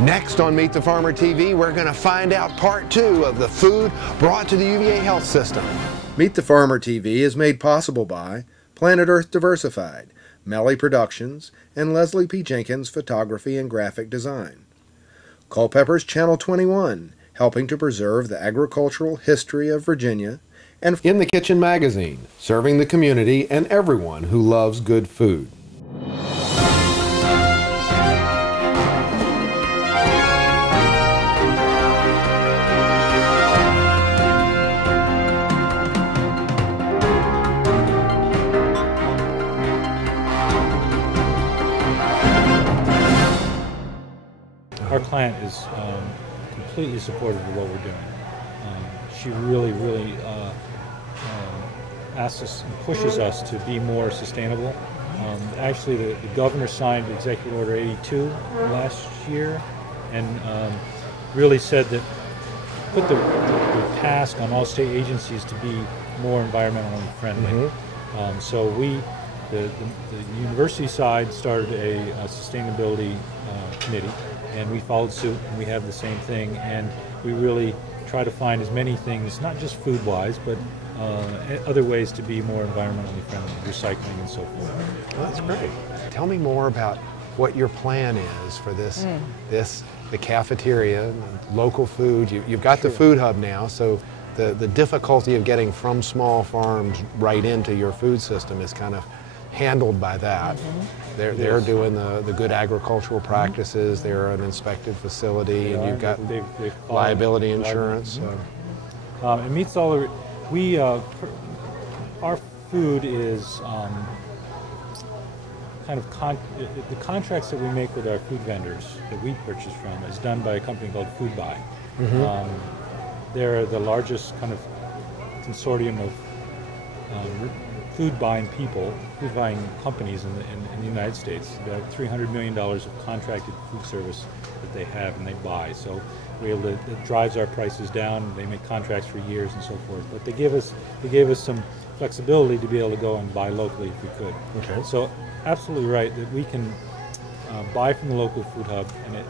Next on Meet the Farmer TV, we're going to find out part 2 of the food brought to the UVA Health System. Meet the Farmer TV is made possible by Planet Earth Diversified, Melly Productions, and Leslie P. Jenkins Photography and Graphic Design. Culpeper's Channel 21, helping to preserve the agricultural history of Virginia, and In the Kitchen magazine, serving the community and everyone who loves good food. Our client is completely supportive of what we're doing. She really asks us and pushes us to be more sustainable. Actually, the governor signed Executive Order 82 last year and really said that put the task on all state agencies to be more environmentally friendly. So the university side started a sustainability committee, and we followed suit, and we have the same thing, and we really try to find as many things, not just food-wise, but other ways to be more environmentally friendly, recycling and so forth. Well, that's great. Tell me more about what your plan is for this, the cafeteria, local food. You've got the food hub now, so the difficulty of getting from small farms right into your food system is kind of handled by that. They're doing the good agricultural practices. They're an inspected facility, and you've got liability insurance. It meets all the. Our food is kind of the contracts that we make with our food vendors that we purchase from is done by a company called Food Buy. They're the largest kind of consortium of food buying companies in the United States. About $300 million of contracted food service that they have and they buy. So it drives our prices down. They make contracts for years and so forth. But they gave us some flexibility to be able to go and buy locally if we could. Okay. So absolutely right that we can buy from the local food hub, and it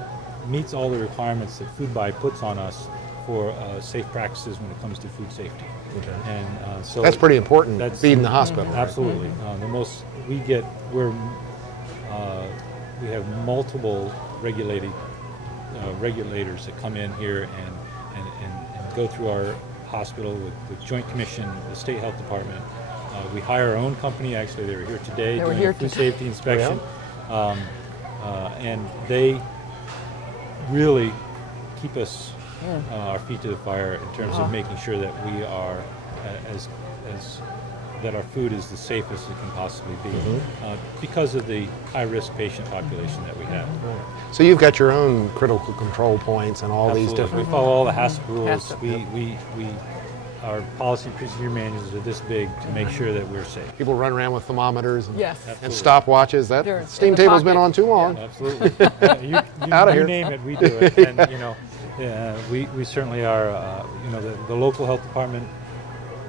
meets all the requirements that Food Buy puts on us for safe practices when it comes to food safety. Okay. And so that's pretty important. That's feeding the hospital. Absolutely. Right? The most we get, we have multiple regulators that come in here and go through our hospital with Joint Commission, the State Health Department. We hire our own company. Actually, they were here today doing a food safety inspection, and they really keep us our feet to the fire in terms of making sure that we are that our food is the safest it can possibly be, because of the high-risk patient population that we have. So you've got your own critical control points and all these different. We follow all the HACCP rules. Our policy and procedure manuals are this big to make sure that we're safe. People run around with thermometers and, Absolutely. and stopwatches. That steam table's been on too long. Yeah, absolutely. You name it, we do it. And we certainly are. The local health department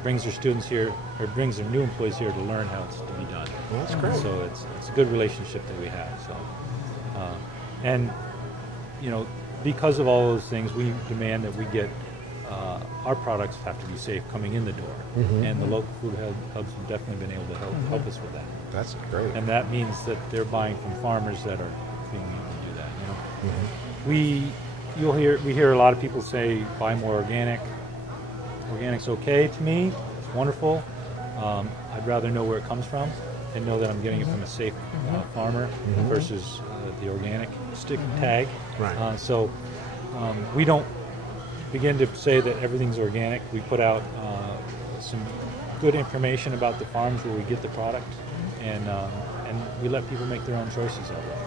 brings their students here, or brings their new employees here to learn how it's to be done. Well, that's great. So it's a good relationship that we have. So, and because of all those things, we demand that we get our products have to be safe coming in the door, and the local food hubs have definitely been able to help us with that. That's great. And that means that they're buying from farmers that are being able to do that. We hear a lot of people say buy more organic. Organic's okay to me. It's wonderful. I'd rather know where it comes from and know that I'm getting it from a safe farmer versus the organic stick tag. Right. So we don't begin to say that everything's organic. We put out some good information about the farms where we get the product, and we let people make their own choices that way.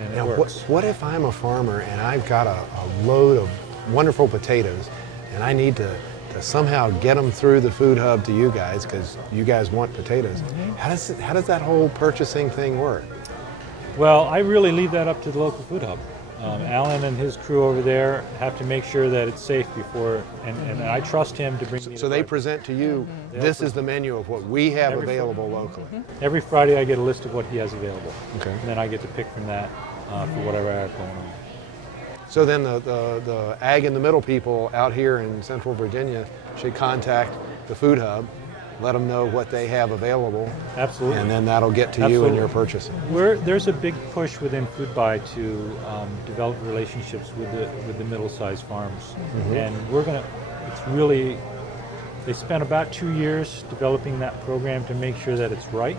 And now, it works. what if I'm a farmer and I've got a load of wonderful potatoes, and I need to somehow get them through the food hub to you guys because you guys want potatoes? How does that whole purchasing thing work? Well, I really leave that up to the local food hub. Alan and his crew over there have to make sure that it's safe before, and I trust him to bring me. So they present to you, this is the menu of what we have available locally. Every Friday I get a list of what he has available. Okay. And then I get to pick from that for whatever I have going on. So then the ag in the middle people out here in Central Virginia should contact the food hub, let them know what they have available. Absolutely. And then that'll get to you and your purchasing. There's a big push within Food Buy to develop relationships with the middle-sized farms, and they spent about 2 years developing that program to make sure that it's right,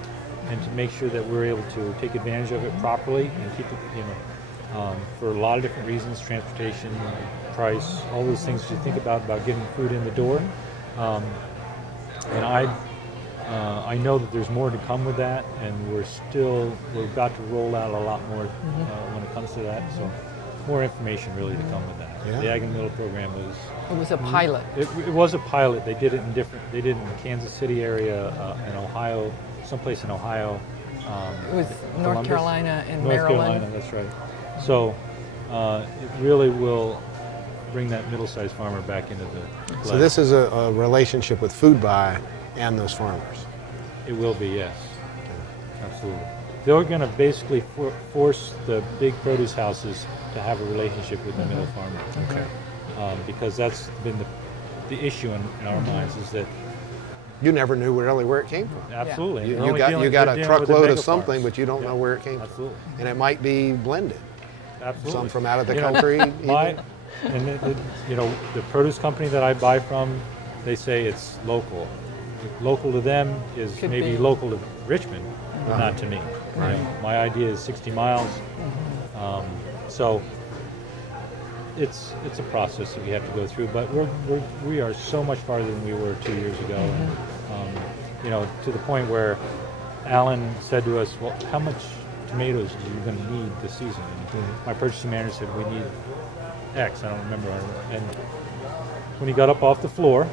and to make sure that we're able to take advantage of it properly and keep it, for a lot of different reasons, transportation, price, all those things you think about getting food in the door. And I know that there's more to come with that, and we're about to roll out a lot more when it comes to that. So more information really to come with that. Yeah. The Ag and Middle program was a pilot. It was a pilot. They did it They did it in Kansas City area, in Ohio, someplace in Ohio. It was North Columbus. Carolina and North Maryland. Carolina, that's right. So it really will bring that middle-sized farmer back into the play. So this is a relationship with Food Buy and those farmers. It will be, yes. Absolutely. They're going to basically force the big produce houses to have a relationship with the middle farmer. Okay. Because that's been the issue in our minds, is that You never knew really where it came from. absolutely. You, They're you only got dealing- you got they're a dealing with the truckload mega of something, farms. but you don't Yeah. know where it came from. Absolutely. And it might be blended. Absolutely. Some from out of the You know, country. The produce company that I buy from, they say it's local. Local to them is Could maybe be. local to Richmond, but not to me. Right. My idea is 60 miles. So it's a process that we have to go through, but we are so much farther than we were 2 years ago. And, to the point where Alan said to us, well, how much tomatoes are you going to need this season? And my purchasing manager said, we need X, I don't remember. And when he got up off the floor,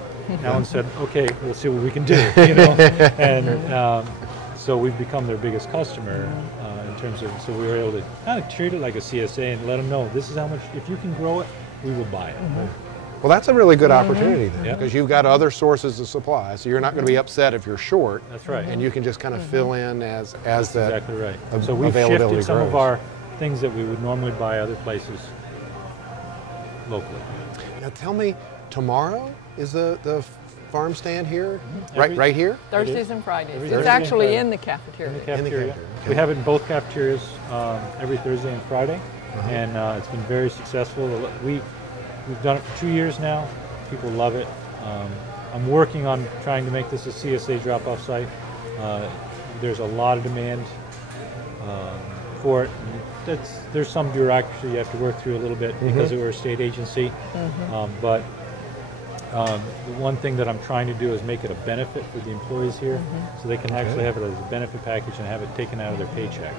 Alan said, okay, we'll see what we can do, And so we've become their biggest customer in terms of, so we were able to kind of treat it like a CSA and let them know, this is how much, if you can grow it, we will buy it. Well, that's a really good opportunity then, Yeah. because you've got other sources of supply, so you're not going to be upset if you're short. That's right. And you can just kind of fill in as that Exactly right. av- So we've availability shifted some of grows. our things that we would normally buy other places locally. Now tell me, tomorrow is the farm stand here? Every- Right here? Thursdays and Fridays. Every It's Thursday and actually Friday. in the cafeteria. In the cafeteria. cafeteria, okay. We have it in both cafeterias every Thursday and Friday, and it's been very successful. We've done it for 2 years now. People love it. I'm working on trying to make this a CSA drop-off site. There's a lot of demand for it. There's some bureaucracy you have to work through a little bit because we're a state agency, but the one thing that I'm trying to do is make it a benefit for the employees here, so they can actually have it as a benefit package and have it taken out of their paycheck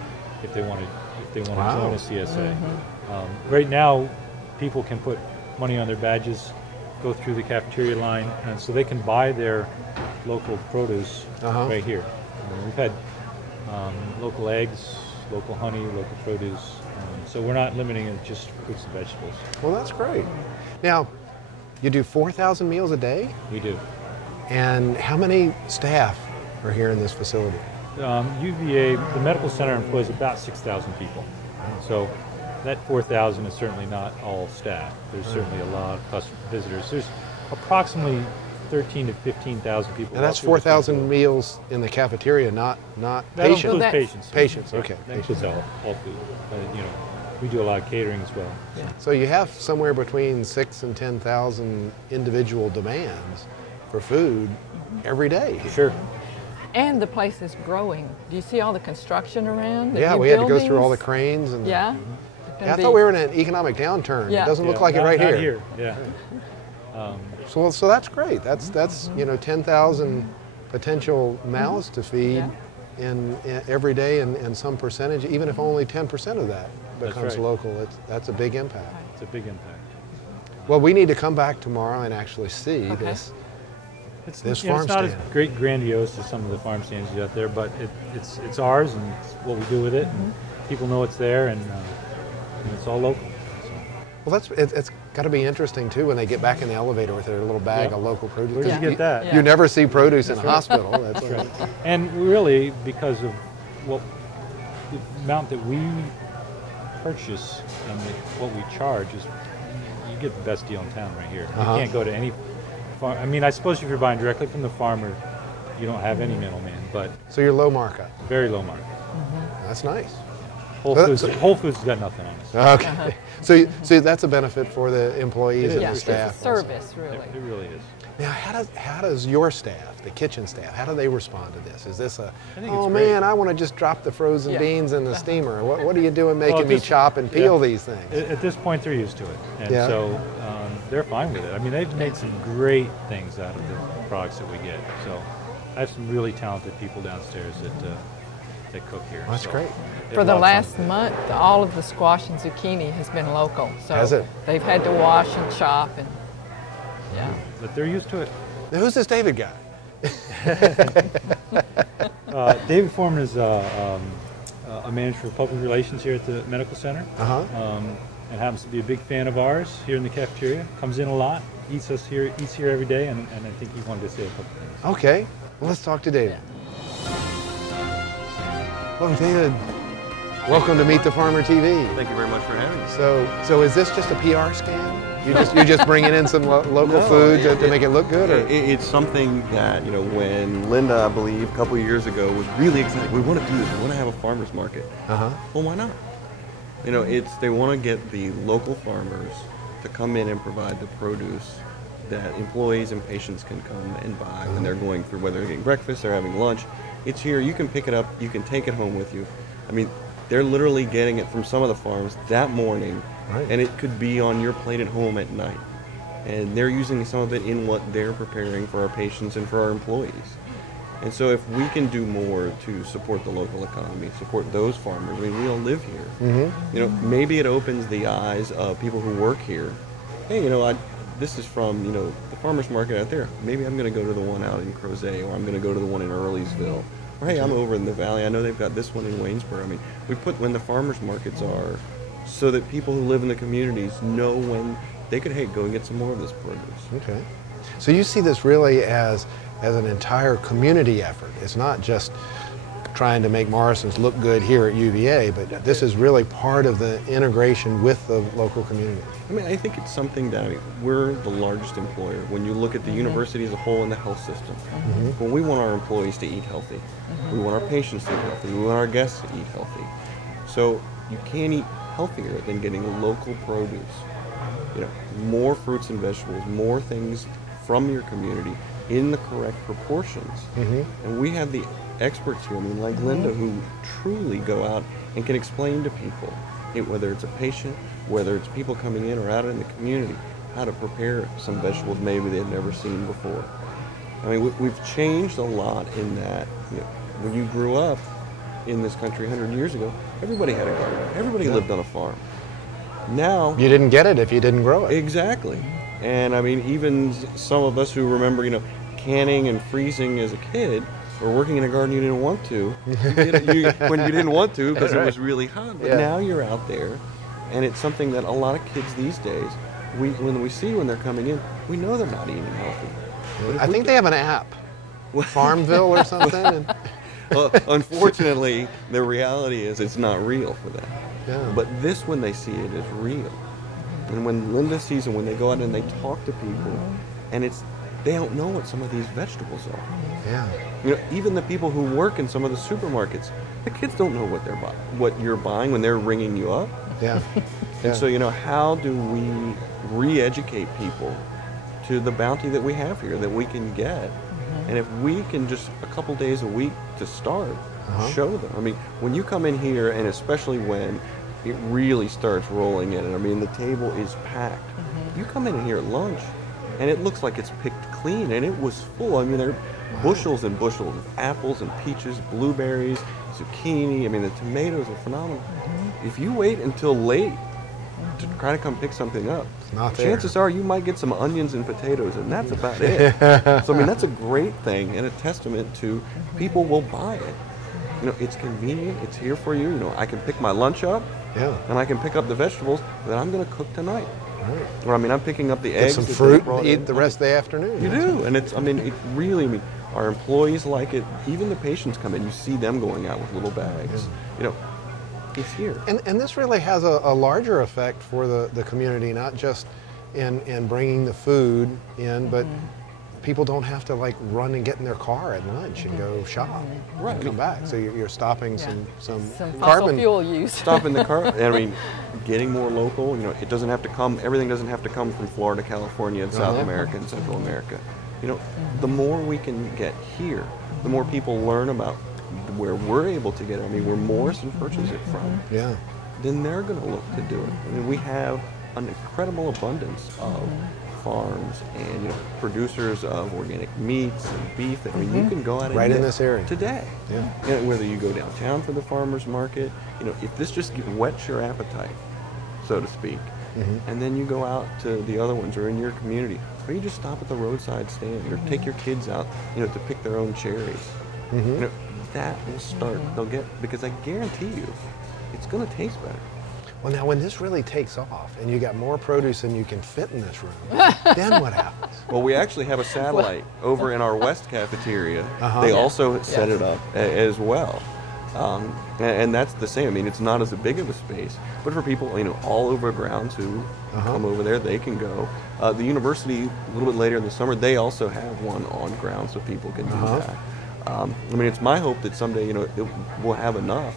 if they want to Wow. join a CSA. Right now, people can put money on their badges, go through the cafeteria line, and so they can buy their local produce right here. We've had local eggs, local honey, local produce, so we're not limiting it just to fruits and vegetables. Well, that's great. Now, you do 4,000 meals a day? We do. And how many staff are here in this facility? UVA, the medical center employs about 6,000 people. So that 4,000 is certainly not all staff. There's certainly a lot of visitors. There's approximately 13 to 15,000 people. And that's walk through the 4,000 facility. meals in the cafeteria, not That patients. includes that- patients. Patients, Yeah, okay, That includes all food. We do a lot of catering as well. So you have somewhere between 6,000 and 10,000 individual demands for food every day. Sure. And the place is growing. Do you see all the construction around? The Yeah, new we had to go through all the buildings? cranes and. Yeah? Yeah, I thought we were in an economic downturn. Yeah. It doesn't look Yeah, like it not- right not here. Yeah. So that's great. That's 10,000 potential mouths to feed Yeah. in every day, and some percentage, even if only 10% of that That's becomes right. local, that's a big impact. It's a big impact. Well, we need to come back tomorrow and actually see Okay. this. It's, This it's farm not stand. as great grandiose as some of the farm stands out there, but it's ours and it's what we do with it. And people know it's there, and it's all local. So, Well, it's got to be interesting too when they get back in the elevator with their little bag Yeah. of local produce. Where'd you 'Cause get that? Yeah. You never see produce in a hospital. That's right. And really, because of what the amount that we purchase and what we charge is, you get the best deal in town right here. Uh-huh. You can't go to any farm. I mean, I suppose if you're buying directly from the farmer, you don't have any middleman, but So you're low markup. very low market. That's nice. Whole Foods has got nothing on us. Okay. So that's a benefit for the employees and Yeah, the it's staff. a service, really. It really is. Now, how does your staff, the kitchen staff, how do they respond to this? Is this a, I think oh it's great. man, I want to just drop the frozen Yeah. beans in the steamer. What are you doing making Well, me this- chop and peel yeah. these things? At this point, they're used to it, and Yeah. so they're fine with it. I mean, they've made some great things out of the products that we get. So I have some really talented people downstairs that cook here. That's so great. they have For a the lot of last fun. month, all of the squash and zucchini has been local. So Has it? they've had to wash and chop and yeah. But they're used to it. Now, who's this David guy? David Foreman is a manager of public relations here at the medical center, Uh-huh. and happens to be a big fan of ours here in the cafeteria. Comes in a lot, eats here every day, and I think he wanted to say a couple things. Okay, well, let's talk to David. Well, David, welcome to Meet the Farmer TV. Thank you very much for having us. So is this just a PR scam? You're just bringing in some local No, food to make it look good, or? It's something that, when Lynda, I believe, a couple of years ago was really excited. We want to do this. We want to have a farmer's market. Uh-huh. Well, why not? They want to get the local farmers to come in and provide the produce that employees and patients can come and buy when they're going through, whether they're getting breakfast, they're having lunch. It's here. You can pick it up. You can take it home with you. I mean, they're literally getting it from some of the farms that morning, Right. and it could be on your plate at home at night. And they're using some of it in what they're preparing for our patients and for our employees. And so if we can do more to support the local economy, support those farmers, I mean, we all live here. Maybe it opens the eyes of people who work here. Hey, this is from, the farmer's market out there. Maybe I'm going to go to the one out in Crozet, or I'm going to go to the one in Earlysville. Or hey, I'm over in the valley. I know they've got this one in Waynesboro. I mean, we put when the farmers markets are so that people who live in the communities know when they could, hey, go and get some more of this produce. Okay. So you see this really as an entire community effort. It's not just trying to make Morrison's look good here at UVA, but this is really part of the integration with the local community. I mean, I think it's something that, we're the largest employer. When you look at the university as a whole and the health system, when we want our employees to eat healthy, we want our patients to eat healthy, we want our guests to eat healthy. So you can't eat healthier than getting local produce. More fruits and vegetables, more things from your community in the correct proportions. And we have the experts here, like Lynda, who truly go out and can explain to people, whether it's a patient, whether it's people coming in or out in the community, how to prepare some vegetables maybe they've never seen before. I mean, we've changed a lot in that. When you grew up in this country 100 years ago, everybody had a garden. Everybody lived on a farm. Now, You didn't get it if you didn't grow it. exactly. And I mean, even some of us who remember, canning and freezing as a kid, or working in a garden you didn't want to, when you didn't want to because it was really hot. But Yeah. now you're out there, and it's something that a lot of kids these days, when we see when they're coming in, we know they're not eating healthy. But if I we think can- they have an app, Farmville or something. And, Unfortunately, the reality is it's not real for them. yeah. But this, when they see it, is real. And when Lynda sees it, when they go out and they talk to people, and they don't know what some of these vegetables are. Yeah. Even the people who work in some of the supermarkets, the kids don't know what you're buying when they're ringing you up. Yeah. And so, how do we re-educate people to the bounty that we have here that we can get? And if we can just a couple days a week to start, show them. I mean, when you come in here, and especially when it really starts rolling in, and I mean, the table is packed. You come in here at lunch, and it looks like it's picked clean, and it was full. I mean, there are bushels and bushels of apples and peaches, blueberries, zucchini. I mean, the tomatoes are phenomenal. If you wait until late to try to come pick something up, not there. chances are you might get some onions and potatoes, and that's about it. So, I mean, that's a great thing and a testament to people will buy it. It's convenient. It's here for you. I can pick my lunch up, Yeah. and I can pick up the vegetables that I'm going to cook tonight. Right. Or, I mean, I'm picking up the Get eggs. some that they fruit, brought eat in. the rest of the afternoon. You do, and it really, our employees like it. Even the patients come in, you see them going out with little bags. is here. And this really has a larger effect for the community, not just in bringing the food in, but people don't have to like run and get in their car at lunch and go shop and come back. So you're stopping some fossil carbon fuel use. Stopping the car. I mean, getting more local. You know, it doesn't have to come. Everything doesn't have to come from Florida, California, and South America and Central America. You know, the more we can get here, the more people learn about where we're able to get it. I mean, where Morrison purchases it from. Yeah. Then they're going to look to do it. I mean, we have an incredible abundance of farms and, you know, producers of organic meats and beef that, I mean, you can go out and Right get in this area. today. Yeah. You know, whether you go downtown for the farmer's market, you know, if this just whets your appetite, so to speak, and then you go out to the other ones or in your community, or you just stop at the roadside stand or take your kids out, you know, to pick their own cherries. You know, that will start, they'll get, because I guarantee you, it's going to taste better. Well, now when this really takes off and you got more produce than you can fit in this room, then what happens? Well, we actually have a satellite over in our West cafeteria. They also set it up as well. And that's the same. I mean, it's not as big of a space, but for people, you know, all over grounds who come over there, they can go. The university, a little bit later in the summer, they also have one on ground so people can do that. I mean, it's my hope that someday, you know, we'll have enough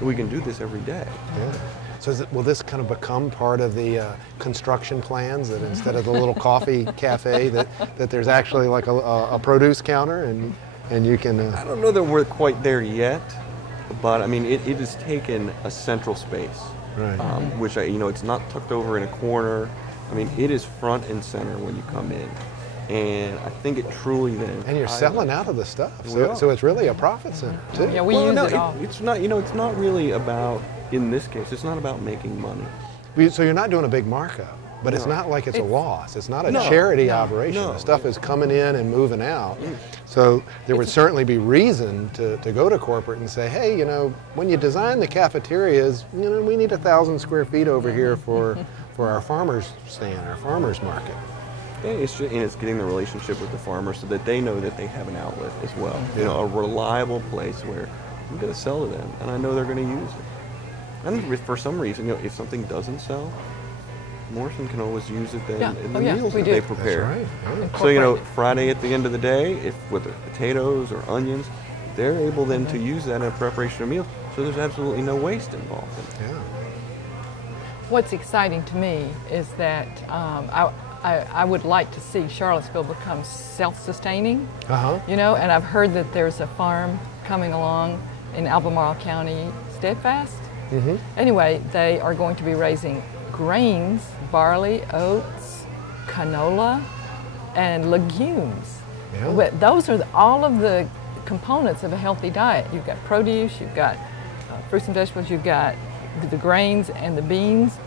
that we can do this every day. Yeah. So will this kind of become part of the construction plans, that instead of the little coffee cafe, that there's actually like a produce counter and you can... I don't know that we're quite there yet, but I mean, it has taken a central space, Right. Which, you know, it's not tucked over in a corner. I mean, it is front and center when you come in. And I think it truly then... And you're selling out of the stuff, We are. so it's really a profit center, too. Yeah, we Well, use no, it all. it's not, you know, it's not really about, in this case, it's not about making money. So you're not doing a big markup, but it's not like it's a loss. It's not a No, charity no, operation. no. The stuff is coming in and moving out. So there would certainly be reason to go to corporate and say, hey, you know, when you design the cafeterias, you know, we need 1,000 square feet over here for our farmers stand, our farmers market. Yeah, it's just, and it's getting the relationship with the farmers so that they know that they have an outlet as well. You know, a reliable place where I'm going to sell to them, and I know they're going to use it. And for some reason, you know, if something doesn't sell, Morrison can always use it then in the meals we that do. they prepare. That's right. So, you know, Friday at the end of the day, if with their potatoes or onions, they're able then to use that in preparation of meals. So there's absolutely no waste involved in it. Yeah. What's exciting to me is that I would like to see Charlottesville become self-sustaining, you know, and I've heard that there's a farm coming along in Albemarle County, Steadfast. Anyway, they are going to be raising grains, barley, oats, canola, and legumes. Yeah. But those are all of the components of a healthy diet. You've got produce, you've got fruits and vegetables, you've got the grains and the beans.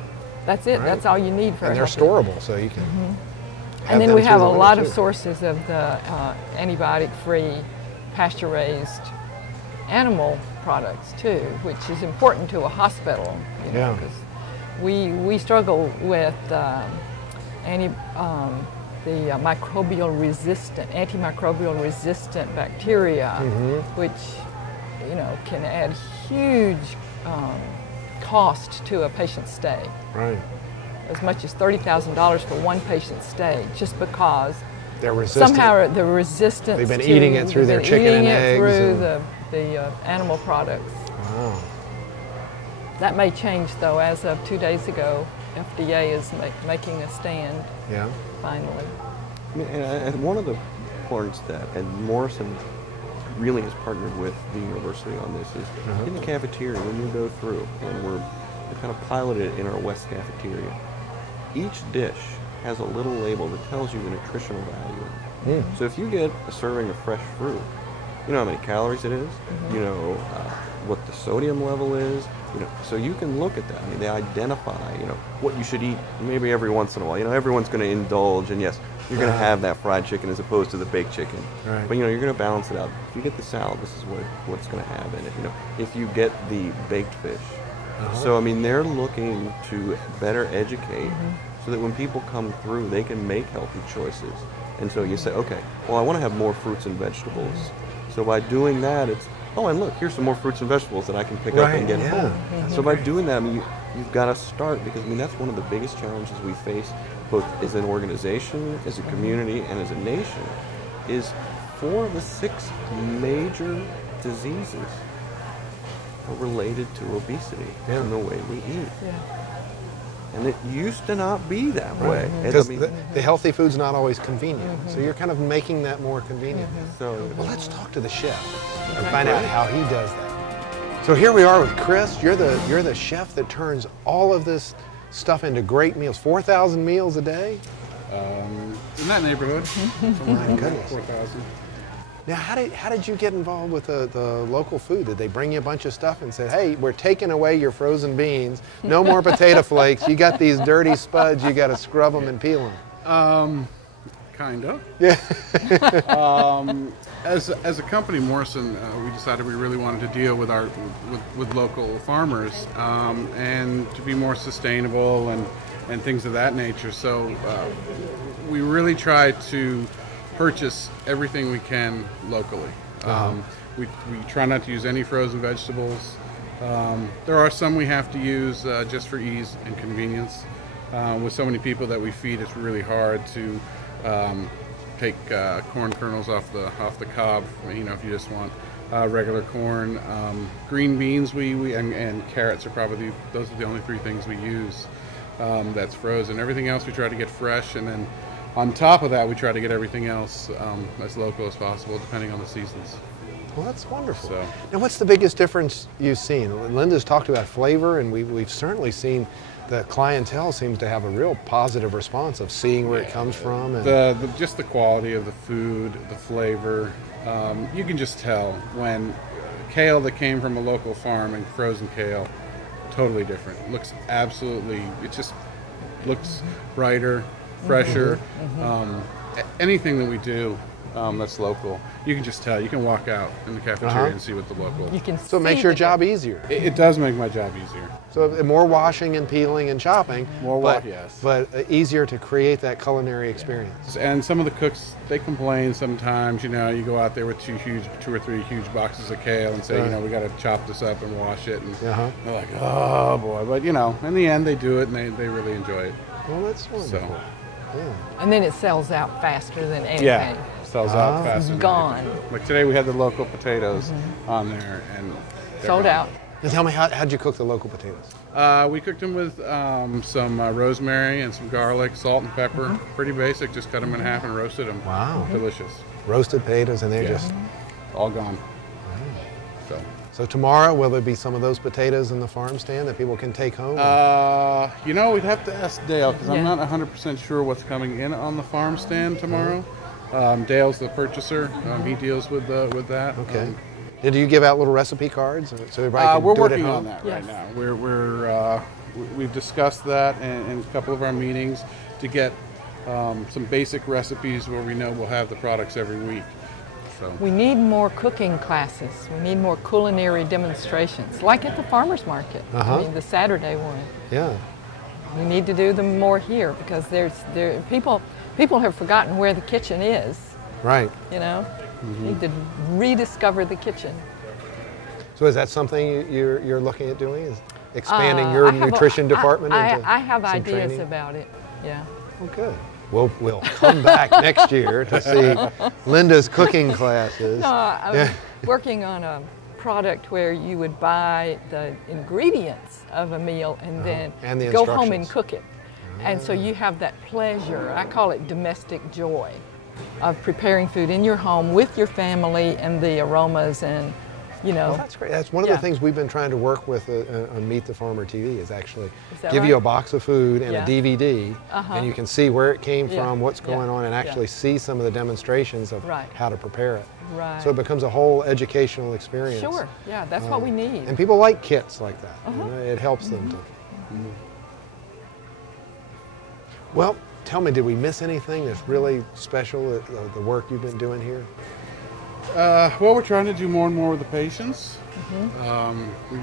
That's it. Right. That's all you need for And a they're healthy. storable, so you can And then them we have a through the lot winter, of too. sources of the antibiotic-free, pasture-raised animal products too, which is important to a hospital. You know, Yeah. because we struggle with antimicrobial resistant bacteria, which, you know, can add huge cost to a patient's stay. Right. As much as $30,000 for one patient's stay, just because They're resistant. somehow the resistance. They've been to- eating it through their they've been chicken and eating it eggs through and- the animal products. Wow. That may change though. As of 2 days ago, FDA is making a stand Yeah. finally. I mean, and one of the parts that, and Morrison really has partnered with the university on this, is in the cafeteria when you go through, and we kind of piloted in our West cafeteria, each dish has a little label that tells you the nutritional value. So if you get a serving of fresh fruit, you know how many calories it is, you know what the sodium level is, you know, so you can look at that. I mean, they identify, you know, what you should eat maybe every once in a while. You know, everyone's going to indulge, and yes, you're going to have that fried chicken as opposed to the baked chicken. Right. But, you know, you're going to balance it out. If you get the salad, this is what it's going to have in it. You know, if you get the baked fish. So, I mean, they're looking to better educate so that when people come through, they can make healthy choices. And so you say, okay, well, I want to have more fruits and vegetables. So by doing that, it's oh, and look, here's some more fruits and vegetables that I can pick up and get home. So by doing that, I mean, you've got to start, because I mean that's one of the biggest challenges we face, both as an organization, as a community, and as a nation, is 4 of the 6 major diseases are related to obesity and the way we eat. And it used to not be that way. Because the healthy food's not always convenient. So you're kind of making that more convenient. So, well, let's talk to the chef and find out how he does that. So here we are with Chris. You're the chef that turns all of this stuff into great meals. 4,000 meals a day? In that neighborhood. My goodness. 4,000. Now, how did you get involved with the local food? Did they bring you a bunch of stuff and said, hey, we're taking away your frozen beans, no more potato flakes, you got these dirty spuds, you got to scrub them and peel them? Kind of. Yeah. As a company, Morrison, we decided we really wanted to deal with with local farmers and to be more sustainable and things of that nature. So we really try to purchase everything we can locally. We try not to use any frozen vegetables. There are some we have to use just for ease and convenience. With so many people that we feed, it's really hard to take corn kernels off the cob. You know, if you just want regular corn, green beans, and carrots are probably those are the only 3 things we use that's frozen. Everything else we try to get fresh, and then on top of that, we try to get everything else as local as possible, depending on the seasons. Well, that's wonderful. So. Now, what's the biggest difference you've seen? Lynda's talked about flavor, and we've certainly seen the clientele seems to have a real positive response of seeing where it comes from. And Just the quality of the food, the flavor. You can just tell when kale that came from a local farm and frozen kale, totally different. It just looks brighter, fresher. Anything that we do that's local, you can just tell. You can walk out in the cafeteria and see what the local. So it makes your job easier. It does make my job easier. So more washing and peeling and chopping, yes. but easier to create that culinary experience. And some of the cooks, they complain sometimes. You know, you go out there with 2 or 3 huge boxes of kale and say, you know, we got to chop this up and wash it, and they're like, oh boy. But you know, in the end, they do it and they really enjoy it. Well, that's wonderful. So. Yeah. And then it sells out faster than anything. Yeah, sells out faster. It's gone. Like today, we had the local potatoes on there, and sold out. And tell me, how'd you cook the local potatoes? We cooked them with some rosemary and some garlic, salt and pepper. Pretty basic. Just cut them in half and roasted them. Wow. Delicious. Roasted potatoes, and they're just all gone. So tomorrow, will there be some of those potatoes in the farm stand that people can take home? You know, we'd have to ask Dale, because I'm not 100% sure what's coming in on the farm stand tomorrow. Dale's the purchaser. He deals with that. Okay. Did you give out little recipe cards so everybody can we're do it at working home? on that right now. We've discussed that in a couple of our meetings to get some basic recipes where we know we'll have the products every week. So. We need more cooking classes. We need more culinary demonstrations, like at the farmers market. I mean, the Saturday one. Yeah. We need to do them more here, because people have forgotten where the kitchen is. Right. You know, need to rediscover the kitchen. So is that something you're looking at doing? Is expanding your nutrition department? I have ideas training? about it. Yeah. Oh, good. We'll come back next year to see Lynda's cooking classes. No, I'm working on a product where you would buy the ingredients of a meal and then go home and cook it. And so you have that pleasure, I call it domestic joy, of preparing food in your home with your family, and the aromas, and you know. Well, that's great. That's one of the things we've been trying to work with on Meet the Farmer TV, is actually give you a box of food and a DVD, and you can see where it came from, what's going on, and actually see some of the demonstrations of how to prepare it. Right. So it becomes a whole educational experience. Sure, yeah, that's what we need. And people like kits like that. You know, it helps them to. Well, tell me, did we miss anything that's really special, the work you've been doing here? Well, we're trying to do more and more with the patients.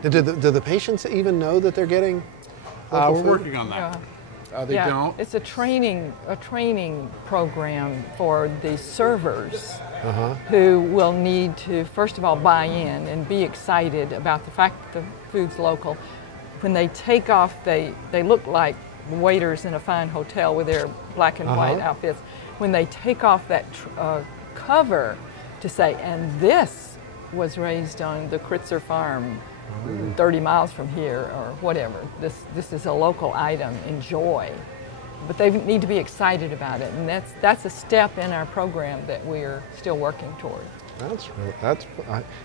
Do the patients even know that they're getting local we're food? working on that. They don't? It's a training program for the servers who will need to, first of all, buy in and be excited about the fact that the food's local. When they take off, they look like waiters in a fine hotel with their black and white outfits. When they take off that cover to say, and this was raised on the Kritzer farm 30 miles from here or whatever. This is a local item, enjoy. But they need to be excited about it, and that's a step in our program that we're still working toward.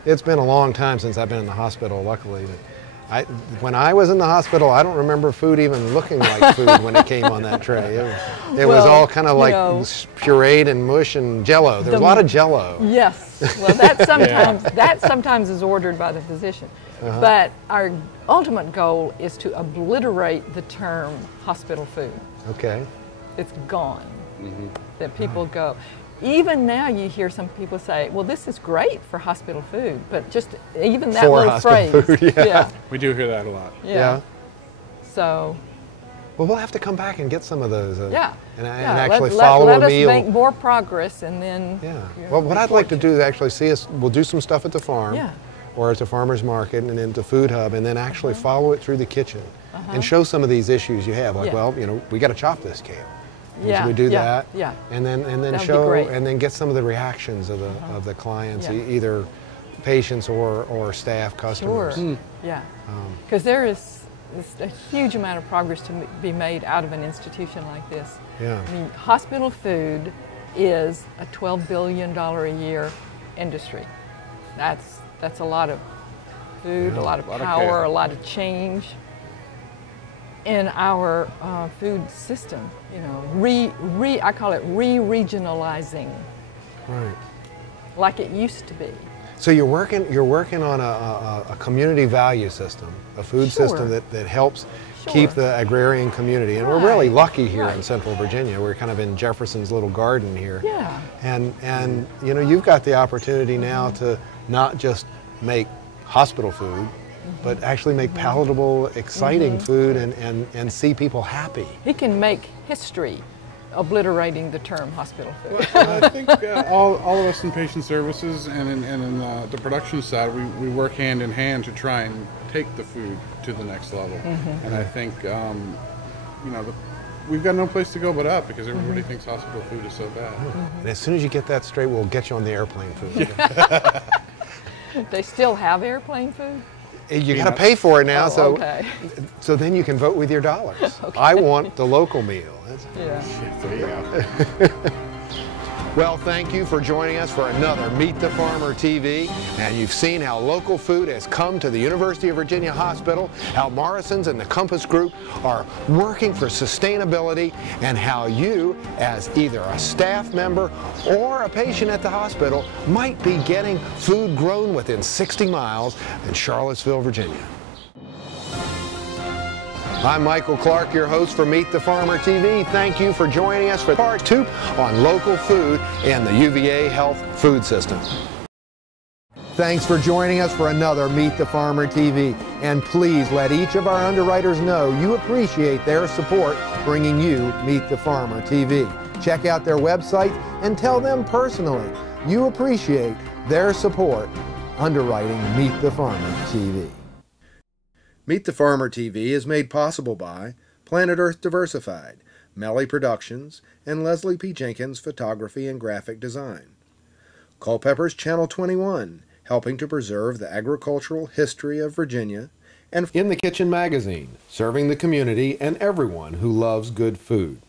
It's been a long time since I've been in the hospital, luckily. When I was in the hospital, I don't remember food even looking like food when it came on that tray. It was all kind of like pureed and mush and Jell-O. There was a lot of Jell-O. Yes. Well, that sometimes is ordered by the physician. But our ultimate goal is to obliterate the term hospital food. Okay. It's gone. That people go. Even now you hear some people say, well, this is great for hospital food, but just even that little phrase. Food, yeah. We do hear that a lot. Yeah. So. Well, we'll have to come back and get some of those. And actually follow a meal. Let us make more progress and then. Yeah. Well, what I'd like to do is actually see us, we'll do some stuff at the farm. Or at the farmer's market and into food hub, and then actually follow it through the kitchen and show some of these issues you have. Like, well, we got to chop this kale. Should we do that? Yeah. And then show and then get some of the reactions of the clients, either patients or staff, customers. Sure. Yeah. Because there is a huge amount of progress to be made out of an institution like this. Yeah. I mean, hospital food is a $12 billion a year industry. That's a lot of food, a lot of power, a lot of change in our food system. I call it re-regionalizing, right? Like it used to be. So you're working on a community value system, a food system that helps keep the agrarian community. And we're really lucky here in Central Virginia. We're kind of in Jefferson's little garden here. Yeah. And you've got the opportunity now to not just make hospital food, but actually make palatable, exciting food and see people happy. He can make history obliterating the term hospital food. I think all of us in patient services and in the production side, we work hand in hand to try and take the food to the next level. And I think, we've got no place to go but up because everybody thinks hospital food is so bad. And as soon as you get that straight, we'll get you on the airplane food. They still have airplane food? You got to pay for it now, so then you can vote with your dollars. I want the local meal. There you go. Well, thank you for joining us for another Meet the Farmer TV. And you've seen how local food has come to the University of Virginia Hospital, how Morrison's and the Compass Group are working for sustainability, and how you, as either a staff member or a patient at the hospital, might be getting food grown within 60 miles in Charlottesville, Virginia. I'm Michael Clark, your host for Meet the Farmer TV. Thank you for joining us for part 2 on local food and the UVA Health Food System. Thanks for joining us for another Meet the Farmer TV. And please let each of our underwriters know you appreciate their support bringing you Meet the Farmer TV. Check out their website and tell them personally you appreciate their support underwriting Meet the Farmer TV. Meet the Farmer TV is made possible by Planet Earth Diversified, Melly Productions, and Leslie P. Jenkins Photography and Graphic Design. Culpeper's Channel 21, helping to preserve the agricultural history of Virginia, and In the Kitchen magazine, serving the community and everyone who loves good food.